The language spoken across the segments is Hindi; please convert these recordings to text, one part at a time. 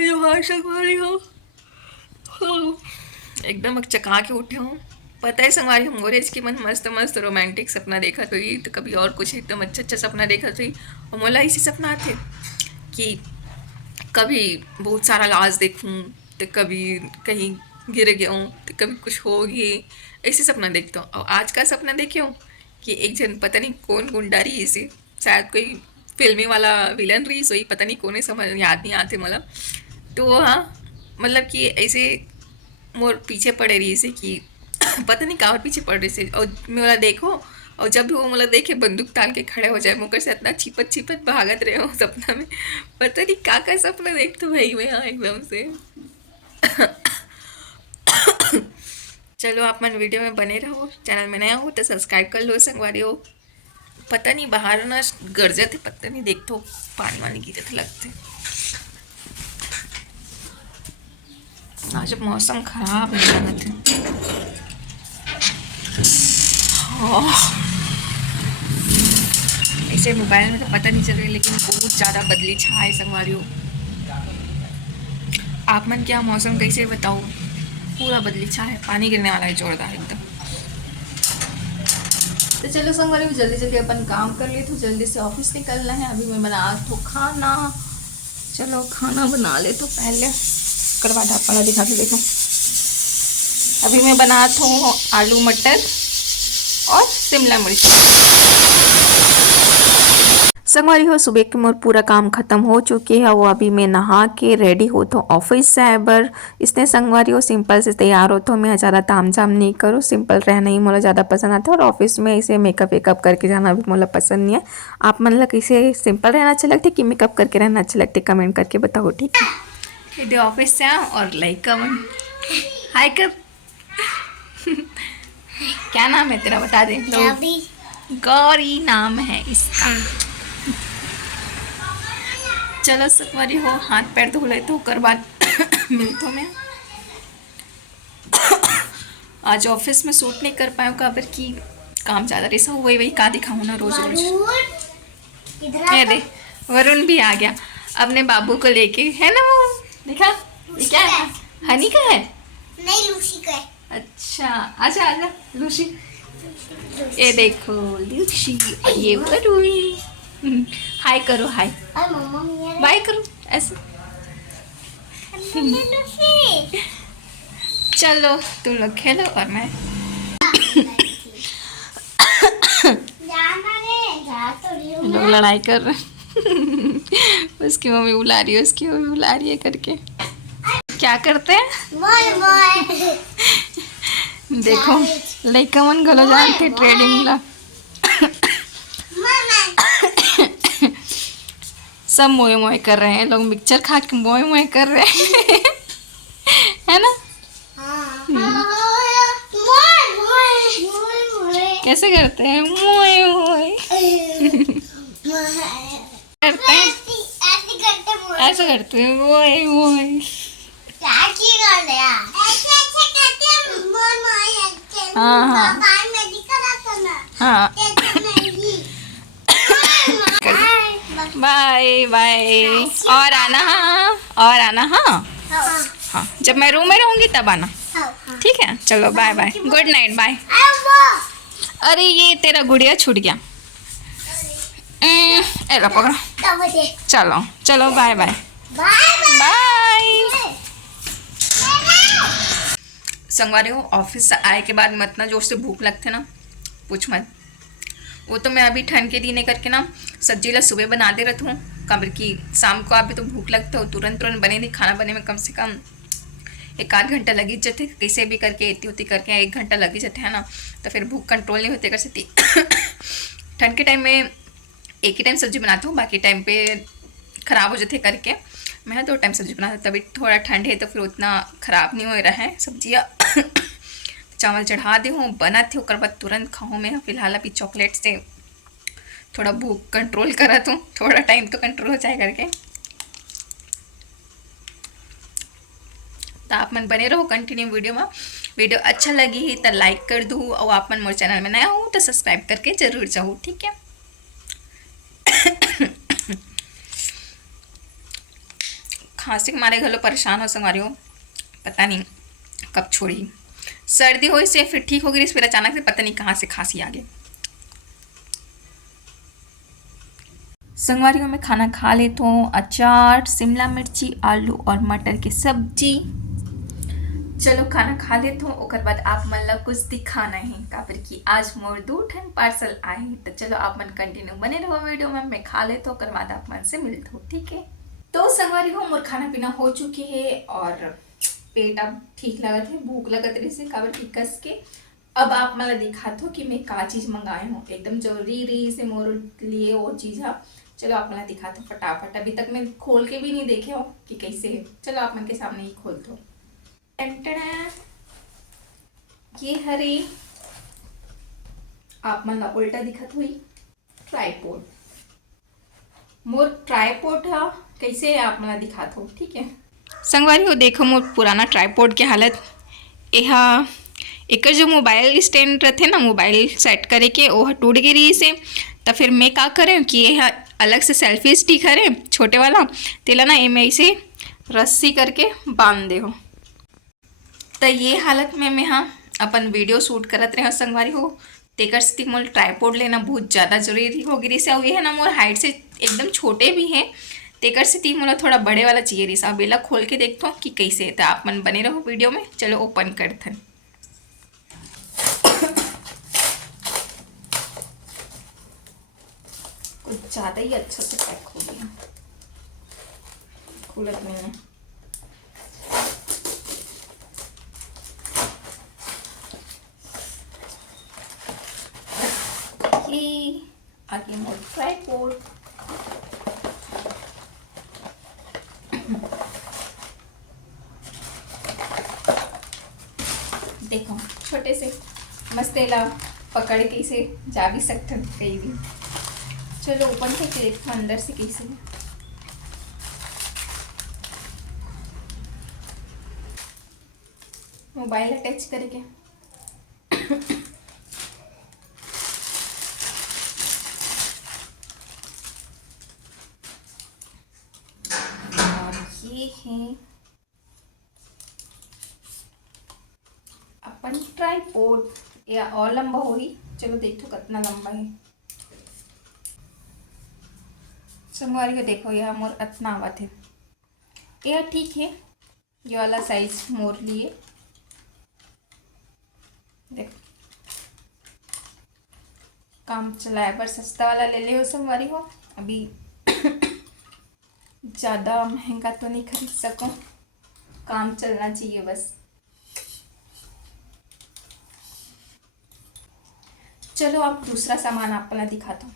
जोहार संगवारी हो। एकदम चका के उठे हूँ। पता है संगवारी हम गोरेज की मन मस्त मस्त रोमांटिक सपना देखा तो ही तो कभी और कुछ एकदम अच्छा अच्छा सपना देखा तो ही और मोला इसी सपना आते कि कभी बहुत सारा लाश देखूं तो कभी कहीं गिर गया हूँ तो कभी कुछ हो गई। ऐसे सपना देखता हूँ और आज का सपना देखे हूँ कि एक जन पता नहीं कौन गुंडा रही इसे, शायद कोई फिल्मी वाला विलन रही सोई, पता नहीं कौन है समझ याद नहीं आते मतलब। तो हाँ, मतलब कि ऐसे मोर पीछे पड़े रही से कि पता नहीं कहाँ पीछे पड़ रही से और मैं बोला देखो और जब भी वो मतलब देखे बंदूक ताल के खड़े हो जाए मुकर से इतना छिपत छिपत भागत रहे हो सपना में। पता नहीं का सपना देख तो भाई मैं हाँ एकदम से। चलो आप मन वीडियो में बने रहो, चैनल में नया हो तो सब्सक्राइब कर लो संगवारी हो। पता नहीं बाहर ना गरजे थे, पता नहीं देख तो पानी वानी गिरे थे लगते। आज मौसम खराब है जाना थे। ऐसे मोबाइल में तो पता नहीं चल रही लेकिन बहुत ज़्यादा बदली छाए संगवारी हो। आप मन क्या मौसम कैसे बताओ, पूरा बदली छा है, पानी गिरने वाला है जोरदार एकदम। तो चलो संगवारी जल्दी जल्दी अपन काम कर लिए तो जल्दी से ऑफिस निकलना है। अभी मैं बना तो खाना, चलो खाना बना ले तो पहले कर बाद अपना दिखा के देखो। अभी मैं बना तो आलू मटर और शिमला मिर्च। संगवारी हो सुबह के मोर पूरा काम खत्म हो चुके है वो अभी मैं नहा के रेडी हो तो ऑफिस से आए बर। इसने संगवारी हो सिंपल से तैयार हो तो मैं ज़्यादा ताम झाम नहीं करूँ, सिंपल रहना ही मोला ज़्यादा पसंद आता है और ऑफिस में इसे मेकअप वेकअप करके जाना भी मोला पसंद नहीं है। आप मतलब इसे सिंपल रहना अच्छा लगता है कि मेकअप करके रहना अच्छा लगता है, कमेंट करके बताओ ठीक है। यदि ऑफिस से आओ और लाइक हाय कर। क्या नाम है तेरा बता दे। गौरी नाम है इसका। चलो संगवारी हो हाथ पैर धो ले तो कर बाद मिलता मैं। आज ऑफिस में सूट नहीं कर पाया काबर की काम ज़्यादा ऐसा वही वही का दिखाऊँ ना रोज रोज। ये दे वरुण भी आ गया अपने बाबू को लेके, है ना वो देखा ये क्या है, हनी का है नहीं लूसी का है। अच्छा आजा आजा लूसी, ये देखो लूसी और ये वरुण। हाय करो हाय बाय करो ऐसे। चलो तुम लोग खेलो और मैं लोग लड़ाई कर रहे हैं। उसकी मम्मी बुला रही है, उसकी मम्मी बुला रही है करके। क्या करते हैं देखो लड़का मन गलो जानते ट्रेडिंग ला। सब मोए मोए कर रहे हैं लोग, मिक्सचर खा के मोए मोए कर रहे हैं। है ना कैसे करते हैं मोए मोए करते हैं ऐसे करते हैं मोए मोए। हाँ हाँ हाँ बाय बाय और आना हाँ और आना हाँ हाँ जब मैं रूम में रहूँगी तब आना ठीक है। चलो bye bye good night bye. अरे ये तेरा गुड़िया छूट गया, ऐसा पकड़ो। चलो चलो बाय बाय बाय। संगवारी हो ऑफिस से आए के बाद मत ना जोर से भूख लगते ना पूछ मत। वो तो मैं अभी ठंड के दिन करके ना सब्जी ला सुबह बना दे रहा हूँ काबर की शाम को अभी तो भूख लगता हो तुरंत तुरंत बने नहीं, खाना बने में कम से कम 1 आध घंटा लगी जाते, कैसे भी करके इतनी उतनी करके 1 घंटा लगी जाते है ना, तो फिर भूख कंट्रोल नहीं होते कर सकती। ठंड के टाइम में एक ही टाइम सब्जी बनाती हूँ, बाकी टाइम पे ख़राब हो जाते करके मैं 2 टाइम सब्जी बनाती हूँ। तभी थोड़ा ठंड है तो फिर उतना ख़राब नहीं हो रहा है सब्जियाँ। चावल चढ़ा दी हूँ बनाती हूँ कर बाद तुरंत खाऊँ मैं। फिलहाल अभी चॉकलेट से थोड़ा भूख कंट्रोल करा तूँ, थोड़ा टाइम तो कंट्रोल हो जाए करके। तो आप मन बने रहो कंटिन्यू वीडियो में। वीडियो अच्छा लगी तो लाइक कर दो और आप मन मोर चैनल में नया हो तो सब्सक्राइब करके जरूर जाओ ठीक है। खांसी के मारे घलो परेशान हो संगवारी हो, पता नहीं कब छोड़ी। सर्दी हो से फिर ठीक हो गई, फिर अचानक से पता नहीं कहाँ से खांसी आ गई। संगवारियों में खाना खा लेते हूँ, अचार, शिमला मिर्ची, आलू और मटर की सब्जी। चलो खाना खा लेते हूँ, ओकर बाद आप मन ला कुछ दिखाना है काबर कि आज मोर 2 ठन पार्सल आए हैं। तो चलो आप मन कंटिन्यू बने रहो वीडियो में, मैं खा लेता हूँ, ओकर बाद आप मन से मिलते हो, ठीक है। तो संगवारी हो मोर खाना पीना हो चुकी है और पेट अब ठीक लगत है, भूख लगत रही से काबर की कस के। अब आप मला दिखात हो कि मैं का चीज़ मंगाए हूँ, एकदम जरूरी रही से मोर लिए वो चीज़ है। चलो आप मला दिखाते हो फटाफट, अभी तक मैं खोल के भी नहीं देखे हो कि कैसे है। चलो आप मन के सामने ही खोल दो। ये हरे आप मन ला उल्टा दिखत हुई ट्राईपोड, मोर ट्राईपोड है कैसे है आप मला दिखात हो, ठीक है। संगवारी हो देखो मोर पुराना ट्राईपोड के हालत, यह एक जो मोबाइल स्टैंड रहते ना मोबाइल सेट करे के, वो टूट गई से। तो फिर मैं का करें कि यह अलग से सेल्फी स्टिक है छोटे वाला, तेला ना एम ऐसे रस्सी करके बांध दे हो। तो ये हालत में मैं हाँ अपन वीडियो शूट करत रहे संगवारी हो, तेकर से मोल ट्राईपोड लेना बहुत ज़्यादा जरूरी हो गई से। ये है ना मोर हाइट से एकदम छोटे भी हैं, तेकर से मोला थोड़ा बड़े वाला चाहिए रही। अब एला खोल के देखता हूँ कि कैसे है। तो आप मन बने रहो वीडियो में, चलो ओपन करते हैं। कुछ ज़्यादा ही अच्छा से पैक हो गया, खुलत नहीं है। ये आगे मोर ट्राईपोड, देखो छोटे से मस्त एला पकड़ के इसे जा भी सकते कहीं भी। चलो ओपन करके देखो अंदर से कैसे है। मोबाइल अटैच करके और ये है अपन ट्राईपोड, या और लंबा हो ही। चलो देखो कितना लंबा है संगवारी को। देखो यह मोर इतना आवत है, यह ठीक है, ये वाला साइज मोर लिए। देखो काम चलाए पर सस्ता वाला ले ले हो संगवारी हो, अभी ज़्यादा महंगा तो नहीं खरीद सको, काम चलना चाहिए बस। चलो आप दूसरा सामान आप अपना दिखाता हूँ।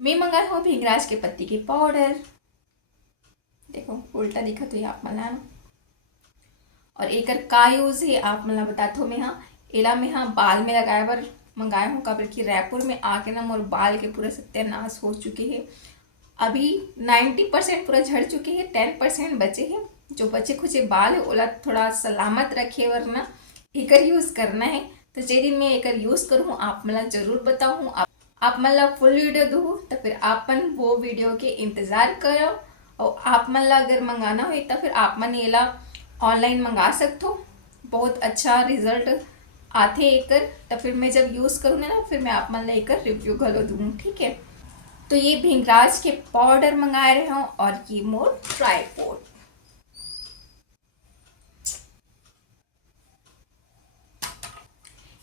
मैं मंगाया हूँ भृंगराज के पत्ती के पाउडर, देखो उल्टा दिखा तो ये आप मना। और एकर का यूज़ है आप मला बताते हो। मैं हाँ एला में हाँ बाल में लगाए बर मंगाए हूँ, काबर कि रायपुर में आके ना मोर बाल के पूरा सत्यानाश हो चुके हैं। अभी 90% पूरा झड़ चुके हैं, 10% बचे हैं। जो बचे खुचे बाल है ओला थोड़ा सलामत रखे वरना एकर यूज़ करना है। तो जे दिन मैं एकर यूज़ करूँ आप मला ज़रूर बताऊँ, आप मला फुल वीडियो दूँ, तो फिर आपन वो वीडियो के इंतज़ार करो। और आप मन ला अगर मंगाना हो तो फिर आप मन एला ऑनलाइन मंगा सकते हो, बहुत अच्छा रिजल्ट आते एकर। तो फिर मैं जब यूज़ करूँगी ना फिर मैं आप मन ला एकर रिव्यू घलो दूँ, ठीक है। तो ये भृंगराज के पाउडर मंगाए रहे हूँ और ये मोर ट्राईपोड।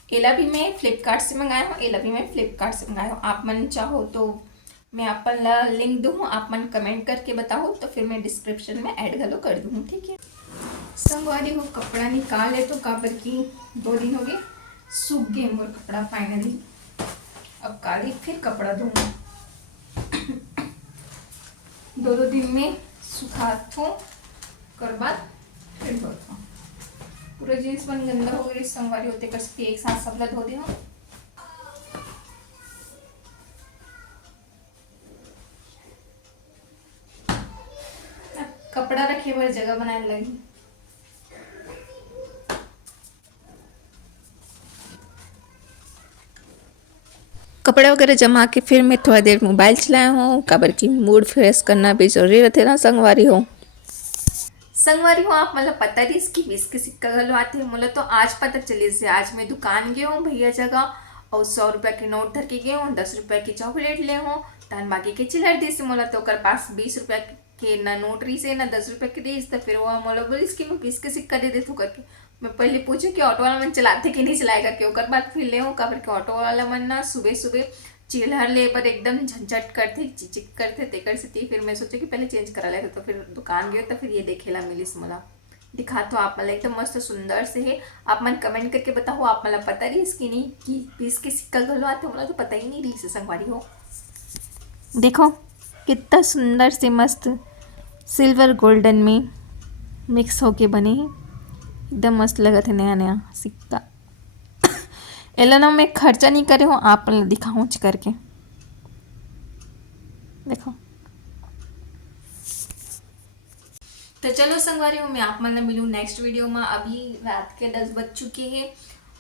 एला भी मैं फ्लिपकार्ट से मंगाया हूँ, एला भी मैं फ्लिपकार्ट से मंगाया हूँ। आप मन चाहो तो मैं अपन ला लिंक दूँ, आप मन कमेंट करके बताओ तो फिर मैं डिस्क्रिप्शन में ऐड घलो कर दूँ, ठीक है। संगवारी हो कपड़ा निकाल ले तो काबर की 2 दिन हो गए सूख गए मोर कपड़ा फाइनली। अब काली फिर कपड़ा धोऊंगा, 2 दिन में सुखात हूँ, कर बाद फिर धोता हूँ। पूरा जींस मन गंदा हो गई संगवारी होते कर सकती एक साथ सबला धो दे हूँ। कपड़ा रखे बर जगह बनाने लगी। कपड़े वगैरह जमा के फिर मैं थोड़ा देर मोबाइल चलाया हूँ, काबर की मूड फ्रेश करना भी जरूरी रहते ना संगवारी हो। संगवारी हो आप मतलब पता नहीं इसकी 20 के सिक्का गलो आते हैं मोला तो आज पता चले से आज मैं दुकान गए हूँ भैया जगह और 100 रुपया के नोट धर के गए हूँ, 10 रुपया की चॉकलेट ले हूँ तहन बाकी के चिल्लर दी से मोला तो ओकर पास 20 रुपया के ना नोट रही से ना 10 रुपया के दी तो फिर वो मोला बोलिस कि मैं 20 के सिक्का दे देता करके। मैं पहले पूछूं कि ऑटो वाला मन चलाते कि नहीं चलाएगा कि ओकर बाद फिर ले हूँ काबर के ऑटो वाला मन ना सुबह सुबह चिल्हर ले पर एकदम झंझट करते चिचिक करते तेकर से ती फिर मैं सोचे कि पहले चेंज करा लेते तो फिर दुकान गए तो फिर ये देखेला मिलिस मोला दिखा तो आप मला एकदम मस्त सुंदर से है। आप मन कमेंट करके बताओ आप मला पता रही इसकी नहीं कि 20 के सिक्का गलो आते मला तो पता ही नहीं रही से संगवारी हो। देखो कितना सुंदर से मस्त सिल्वर गोल्डन में मिक्स होके बने हैं, एकदम मस्त लगत है नया नया सिक्का। एला ना मैं खर्चा नहीं करे हूँ आप मन दिखाऊँ करके देखो। तो चलो संगवारी हो मैं आप मन मिलूँ नेक्स्ट वीडियो में। अभी रात के 10 बज चुके हैं,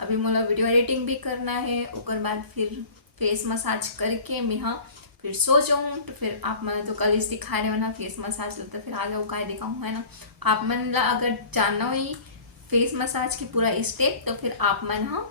अभी मोला वीडियो एडिटिंग भी करना है ओकर बाद फिर फेस मसाज करके मैं हाँ फिर सो जाऊँ। तो फिर आप मन तो कल इस दिखा रहे हो ना फेस मसाज तो फिर आगे वो काय दिखाऊँ है ना। आप मन ला अगर जानना हो फेस मसाज की पूरा स्टेप तो फिर आप मन हाँ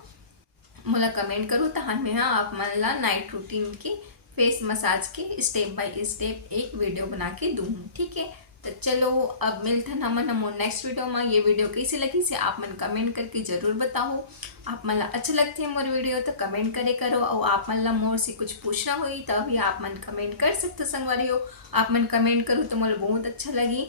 मोला कमेंट करो तहन में हाँ आप मन ला नाइट रूटीन की फेस मसाज के स्टेप बाय स्टेप एक वीडियो बना के दूँ, ठीक है। तो चलो अब मिलते हैं हमन हमोर नेक्स्ट वीडियो में। ये वीडियो कैसी लगी से आप मन कमेंट करके जरूर बताओ। आप मन ला अच्छा लगती है मोर वीडियो तो कमेंट करे करो और आप मन ला मोर से कुछ पूछना हुई तो भी आप मन कमेंट कर सकते संगवारी हो। आप मन कमेंट करो तो मोला बहुत अच्छा लगी।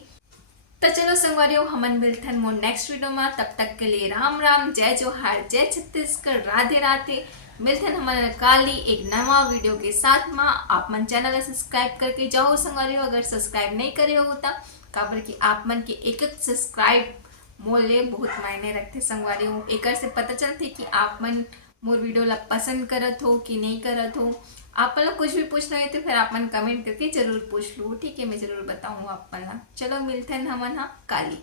तो चलो संगवारी हो हमन मिलते हैं मोर नेक्स्ट वीडियो में, तब तक के लिए राम राम, जय जोहार, जय छत्तीसगढ़, राधे राधे। मिलते हैं हमारे काली एक नवा वीडियो के साथ में। आप मन चैनल सब्सक्राइब करके जाओ संगवारी हो अगर सब्सक्राइब नहीं करे हो तो काबर कि आप मन के एक सब्सक्राइब मोले बहुत मायने रखते संगवारी हो। एक से पता चलते कि आप मन मोर वीडियो ला पसंद करत हो कि नहीं करत हो। आप मन कुछ भी पूछना है तो फिर आप मन कमेंट करके जरूर पूछ लो, ठीक है, मैं जरूर बताऊँ आप मन ला। चलो मिलते हैं हमन हाँ काली।